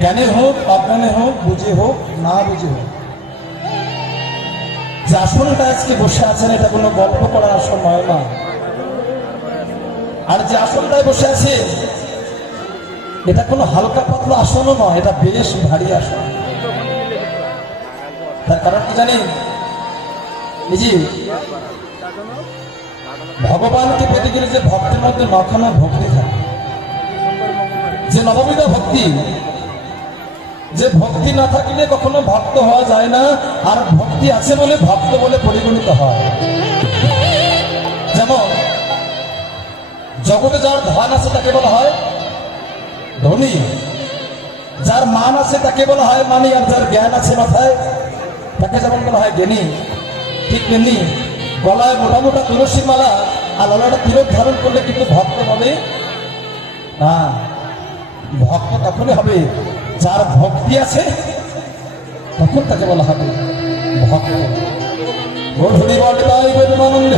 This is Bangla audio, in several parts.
জ্ঞানে হোক অজ্ঞানে হোক বুঝে হোক না বুঝে হোক, যে আসনটা আজকে বসে আছেন এটা কোনো গল্প করার আসন নয় না। আর যে আসনটায় বসে আছে এটা কোনো হালকা পাতলা আসনও নয়, এটা বেশ ভারী আসন। তার কারণ কি জানেন? এই যে ভগবানকে পেতে গেলে যে ভক্তের মধ্যে নখানা ভক্তি থাকে, যে নববিধা ভক্তি, যে ভক্তি না থাকলে কখনো ভক্ত হওয়া যায় না, আর ভক্তি আছে বলে ভক্ত বলে পরিগণিত হয়। যেমন জগতে যার ধন আছে তাকে বলা হয় ধনী, যার মান আছে তাকে বলা হয় মানি, আর যার জ্ঞান আছে মাথায় তাকে যেমন বলা হয় জ্ঞানী। ঠিক তেমনি গলায় মোটা মোটা তুলসী মালা আর ললাটা তিলক ধারণ করলে কিন্তু ভক্ত হবে না। ভক্ত তখনই হবে যার ভক্তি আছে, তখন তাকে বলা হবে ভক্ত। গধূলি বলতাই বেদমানন্দ।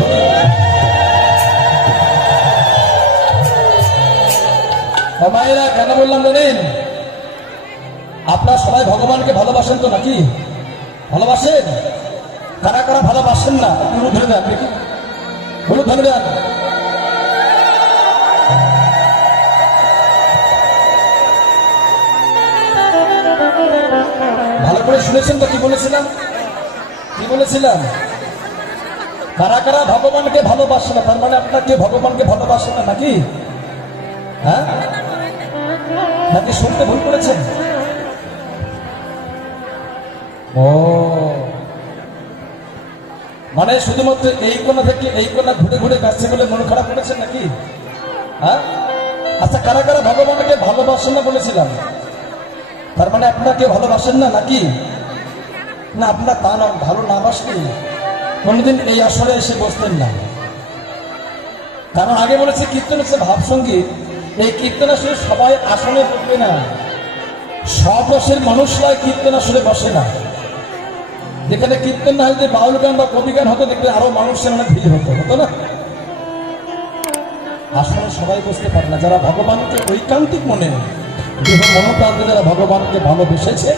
মায়েরা কেন বললাম জানেন? আপনারা সবাই ভগবানকে ভালোবাসেন তো নাকি? ভালোবাসেন? কারা কারা ভালোবাসেন না একটু ধরে দেন দেখি, বলুন ধরে দেন। ভালো করে শুনেছেন তো কি বলেছিলাম? কি বলেছিলাম? কারা কারা ভগবানকে ভালোবাসে না, তার মানে আপনার কেউ ভগবানকে ভালোবাসে না নাকি? হ্যাঁ নাকি শুনতে ভুল করেছেন? ও মানে শুধুমাত্র এই কোণা থেকে এই কোণা ঘুরে ঘুরে কাছে বলে মন খারাপ করেছেন নাকি? হ্যাঁ আচ্ছা, কারা কারা ভগবানকে ভালোবাসেন না বলেছিলাম, তার মানে আপনাকে ভালোবাসেন না নাকি? না, আপনার তা না, ভালো না বাসলে কোনদিন এই আসরে এসে বসতেন না। কারণ আগে বলেছে কীর্তন হচ্ছে ভাবসঙ্গীত, এই কীর্তন আসলে সবাই আসনে বসবে না, সব রসের মানুষরা কীর্তন আসলে বসে না। যেখানে কীর্তন না হলে বাউল গান বা কবি গান হতো, দেখবে আরো মানুষের অনেক ভিড় হতো না। আসলে সবাই বুঝতে পারে না, যারা ভগবানকে ঐকান্তিক মনে মনোপ্রান্তে যারা ভগবানকে ভালোবেসেছে,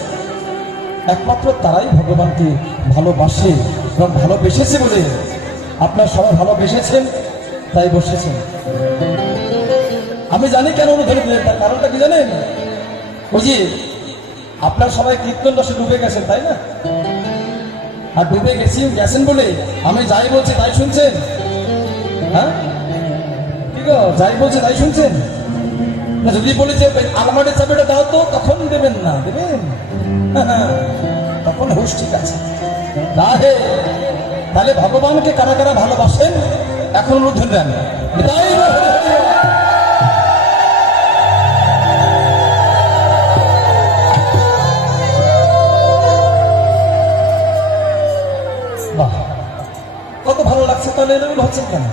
একমাত্র তারাই ভগবানকে ভালোবাসে এবং ভালোবেসেছে বলে আপনার সবাই ভালোবেসেছেন, তাই বসেছেন। আমি জানি কেন অনুধাবন দিলেন, তার কারণটা কি জানেন? ওই যে আপনার সবাই কীর্তন রসে ডুবে গেছেন, তাই না? আর ডুবে গেছেন বলে আমি যাই বলছি তাই শুনছেন। হ্যাঁ কি গো, যাই বলছে তাই শুনছেন? না, যদি বলি যে আলমারির চাবিটা দাও তো, তখন দেবেন না? দেবেন, তখন হুশ ঠিক আছে। তাহলে ভগবানকে কারা কারা ভালোবাসেন এখন অনুধাবন দেন। কত ভালো লাগছে। তাহলে এরকম হচ্ছেন কেন?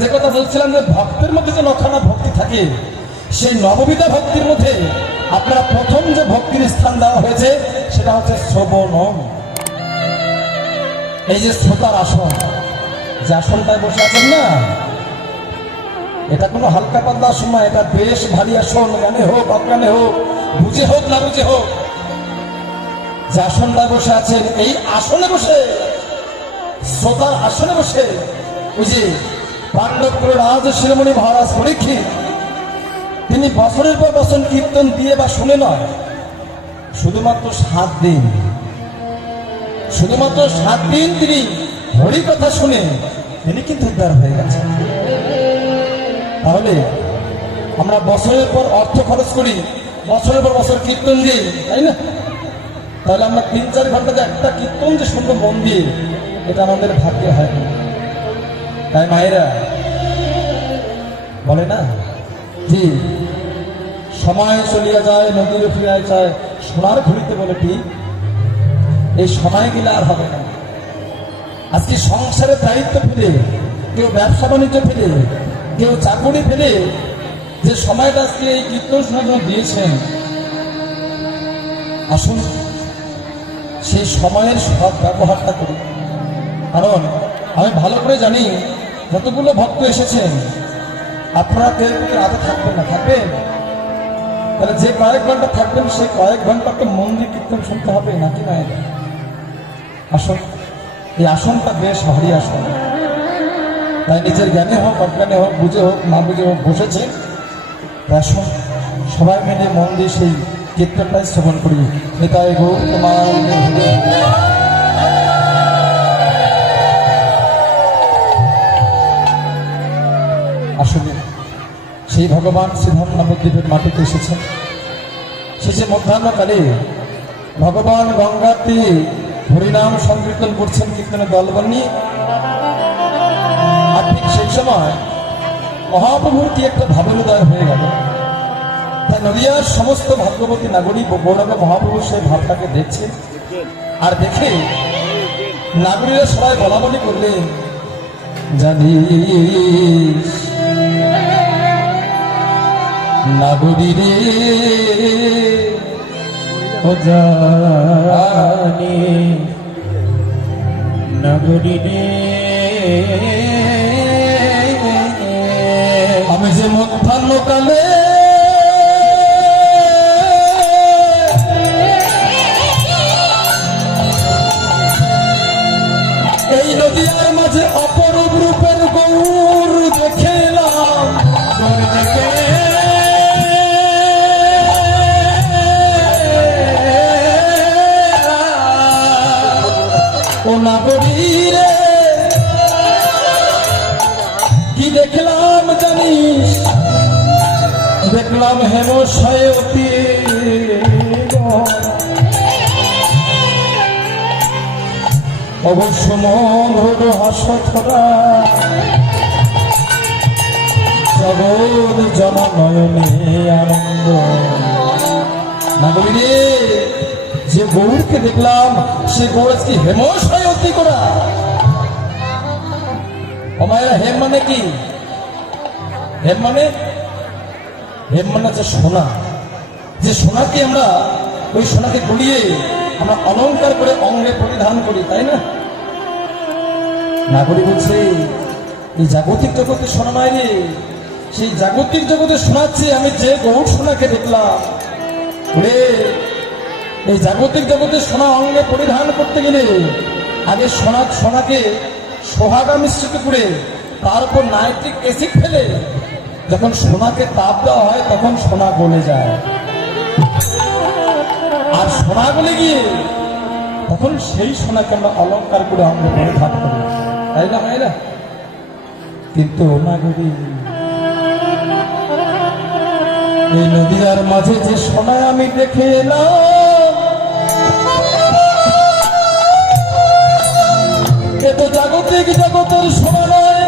যে কথা বলছিলাম যে ভক্তের মধ্যে যে নখানা ভক্তি থাকে, সেই নববিধা ভক্তির মধ্যে আপনারা প্রথম যে ভক্তির স্থান দেওয়া হয়েছে সেটা হচ্ছে শ্রবণম। এই যে শ্রোতার আসন, যে আসনটায় বসে আছেন না, এটা কোনো হালকা পাতলা আসন না, এটা বেশ ভারী আসন। জ্ঞানে হোক অজ্ঞানে হোক, বুঝে হোক না বুঝে হোক, যে আসনটায় বসে আছেন, এই আসনে বসে, শ্রোতার আসনে বসে, ওই যে পাণ্ডবপুরের রাজ শিরোমণি মহারাজ পরীক্ষিত, তিনি বছরের পর বছর কীর্তন দিয়ে বা শুনে নয়, শুধুমাত্র 7 দিন, শুধুমাত্র 7 দিন তিনি হরি কথা শুনে তিনি কিন্তু উদ্ধার হয়ে গেছেন। তাহলে আমরা বছরের পর অর্থ খরচ করি, বছরের পর বছর কীর্তন দিই, তাই না? তাহলে আমরা 3-4 ঘন্টা যে একটা কীর্তন যে শুনবো মন দিয়ে, এটা আমাদের ভাগ্যে হয় না। তাই মায়েরা বলে না যে সময় চলিয়া যায় নদীর ফিরায় যায়, সোনার ঘুরিতে বলে ঠিক, এই সময় গেলে আর হবে না। আজকে সংসারের দায়িত্ব ফেলে, কেউ ব্যবসা বাণিজ্য ফেলে, কেউ চাকরি ফেলে, যে সময়টা আজকে এই কীর্তন শোনার জন্য দিয়েছেন, আসুন সেই সময়ের সৎ ব্যবহারটা করি। কারণ আমি ভালো করে জানি যতগুলো ভক্ত এসেছেন আপনারা কেউ রাতে থাকবেন না, থাকবেন? তাহলে যে কয়েক ঘন্টা থাকবেন সেই কয়েক ঘন্টা তো মন্দির কীর্তন শুনতে হবে নাকি না? আসন, এই আসনটা বেশ ভারী আসন, তাই নিজের জ্ঞানে হোক অজ্ঞানে হোক বুঝে হোক না বুঝে হোক বসেছে। আসুন সবাই মিলে মন দিয়ে সেই কীর্তনটাই শ্রবণ করি। নিতাই গৌর তোমার আসলে সেই ভগবান শ্রীধাম নবদ্বীপের মাটিতে এসেছেন। শেষে মধ্যাহ্নকালে ভগবান গঙ্গার তীরে হরিনাম সংকীর্তন করছেন কীর্তনের দল বানিয়ে। আর ঠিক সেই সময় মহাপ্রভুর কি একটা ভাবের উদয় হয়ে গেল। তাই নদিয়ার সমস্ত ভাগ্যবতী নাগরিক ও গৌরব মহাপ্রভু সেই ভাবটাকে দেখছেন। আর দেখে নাগরীরা সবাই বলা বলি করলেন, জানিস নাগরী রে ও জানি নাগরী রে আমি যে মধ্যাহ্নকালে এই নদীর মাঝে অপরূপ রূপের গৌর দেখলাম। ও নাগরী রে কি দেখলাম জানিস? দেখলাম হেমশায়তী অবশ্য মধুর হাসরা জগৎ জননয়নে আনন্দ। নাগরী রে যে গৌরকে দেখলাম সে গৌর কি হেমশায়তী করা। আমারা হেম মানে কি? হেম মানে হচ্ছে সোনা। যে সোনাকে আমরা ওই সোনাকে গলিয়ে আমরা অলঙ্কার করে অঙ্গে পরিধান করি, তাই না? নাগরী বলছে এই জাগতিক জগতে সোনা নয় রে, সেই জাগতিক জগতে শোনাচ্ছে আমি যে গৌর সোনাকে দেখলাম রে। এই জাগতিক জগতে সোনা অঙ্গে পরিধান করতে গেলে আগে সোনাকে সোহাগা মিশ্রিত করে তারপর নাইট্রিক অ্যাসিড ফেলে যখন সোনাকে তাপ দেওয়া হয় তখন সোনা গলে যায়। আর সোনা গলে গিয়ে তখন সেই সোনাকে আমরা অলঙ্কার করে অঙ্গে পরিধান করি, তাই না হয় না? কিন্তু নাগরী এই নদীর মাঝে যে সোনা আমি দেখে এলাম এ তো জাগতিক জগতের সোনা নয়।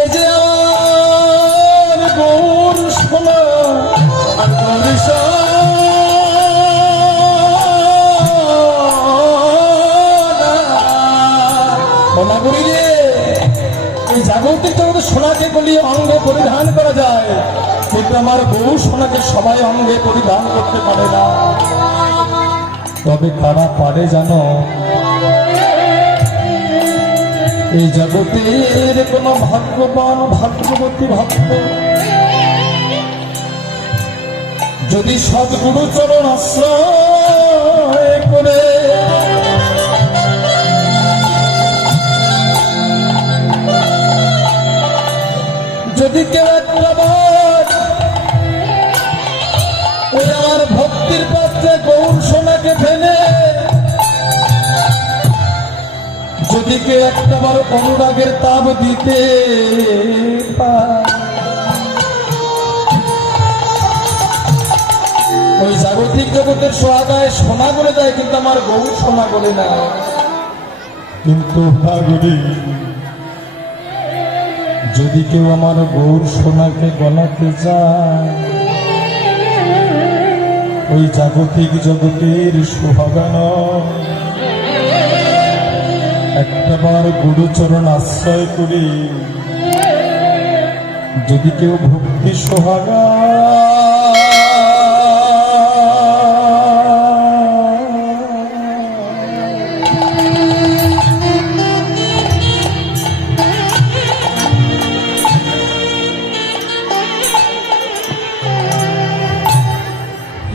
এ যে আমার গৌর সোনা নাগরী রে এই জাগতিক জগতে সোনাকে গলিয়ে অঙ্গে পরিধান করা যায়, কিন্তু আমার গৌর সোনাকে সবাই অঙ্গে পরিধান করতে পারে না। তবে কারা পারে জানো? এই জগতের কোন ভাগ্যবান ভাগ্যবতী ভক্ত যদি সদ্গুরু চরণ আশ্রয় করে যদি কেউ একবার ওই আমার ভক্তির পাত্রে গৌর সোনাকে ফেলে যদি কেউ একবার অনুরাগের তাপ দিতে ওই জাগতিক জগতের সোহাগায় সোনা বলে দেয়, কিন্তু আমার গৌর সোনা বলে না। কিন্তু নাগরী যদি কেউ আমার গৌর সোনাকে গলাতে যায় ওই জাগতিক জগতের সোহাগা নয়, একটাবার গুরুচরণ আশ্রয় করি যদি কেউ ভক্তি সোহাগা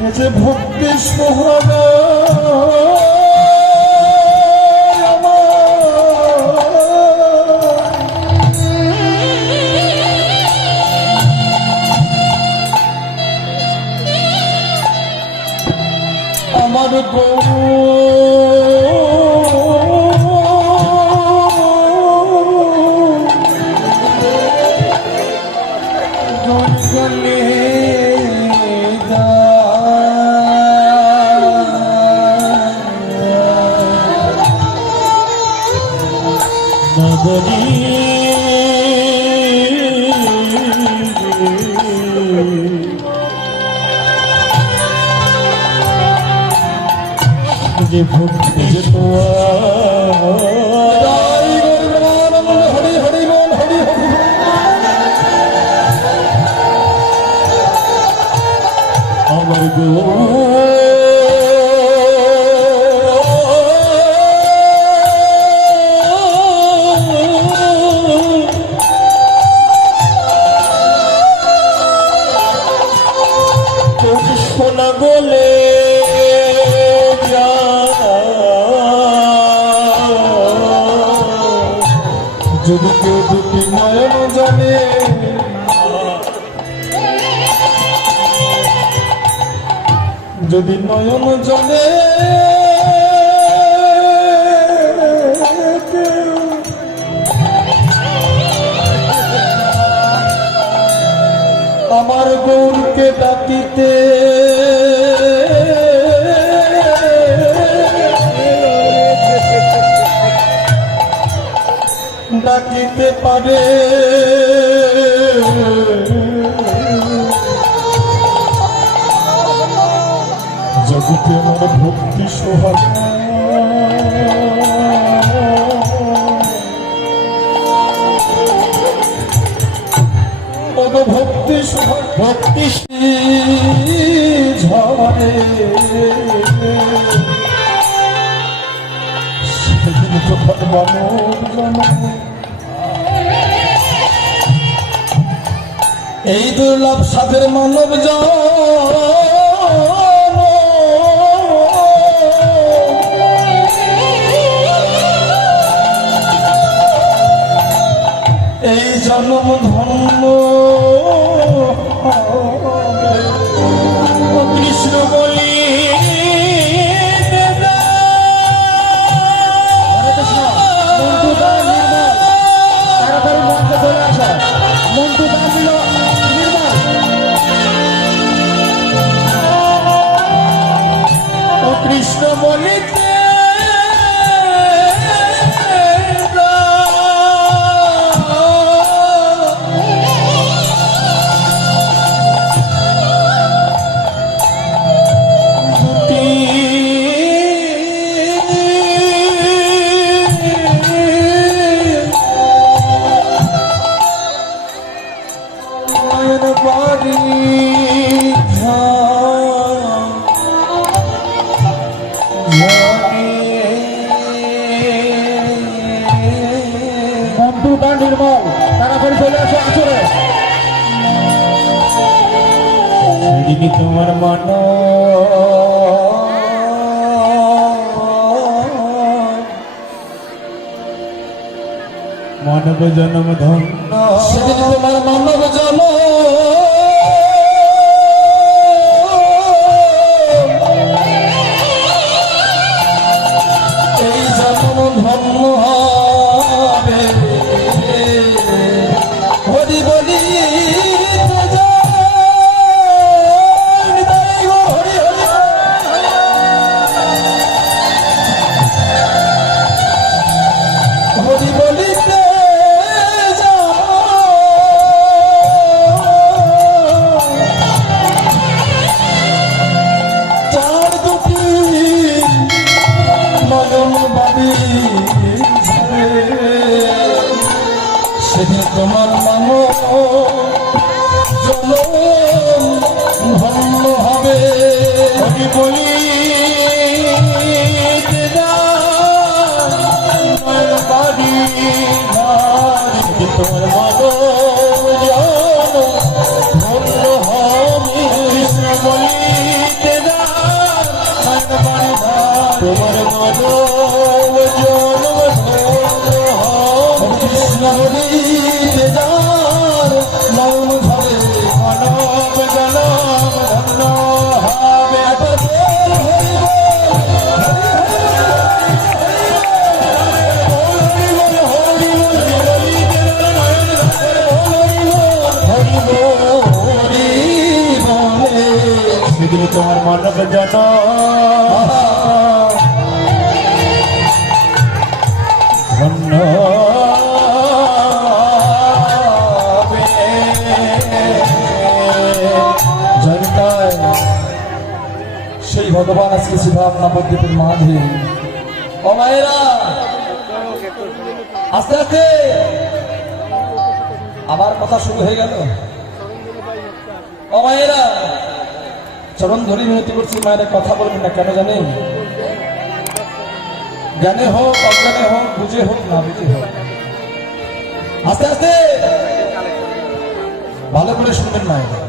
যে ভক্তি সোহাগা আমার গলে নগরী যে ভক্তি যে হরি হরি বল হরি হরি আমার গো সোনা বলে যদি কেউ দুটি নয়ন জানে যদি নয়ন জানে আমার গৌরকে ডাকিতে ডাকিতে পারে জগতে আমার ভক্তি সোহাগ ভক্তি সোহাগ ভক্তি ঝরে সেদিন যখন মানব জন্ম এই দুর্লভ সাধের মানব এই জন্ম ধন্য কৃষ্ণ বলি কৃষ্ণ বলিতে নির্মল তাড়াতাড়ি চলে আসো আচরে সেদিনই তোমার মান মানব জন্ম ধন্য সেদিন তোমার মানব জন্ম এই জন্ম ধন্য হবে হরি বলি হরি বলিতে চার দুটি নয়ন বাড়ি সেদিন তোমার মানো জনম ধন্য হবে হরি বলি বাড়ি তোমার মানো জনম ধন্য হবে কৃষ্ণ বলি দিলে তোমার মনকে জানো ধন্য জয়তায় সেই ভগবান আজকে শিবাব নবদ্বীপের মাঝে ও মায়েরা আস্তে আস্তে আবার কথা শুরু হয়ে গেল। ও মায়েরা চরণ ধরে মিনতি করছি, মায়েরা কথা বলবেন না, কেন জানেন? জ্ঞানে হোক অজ্ঞানে হোক বুঝে হোক না বুঝে হোক আস্তে আস্তে ভালো করে শুনবেন মায়েরা।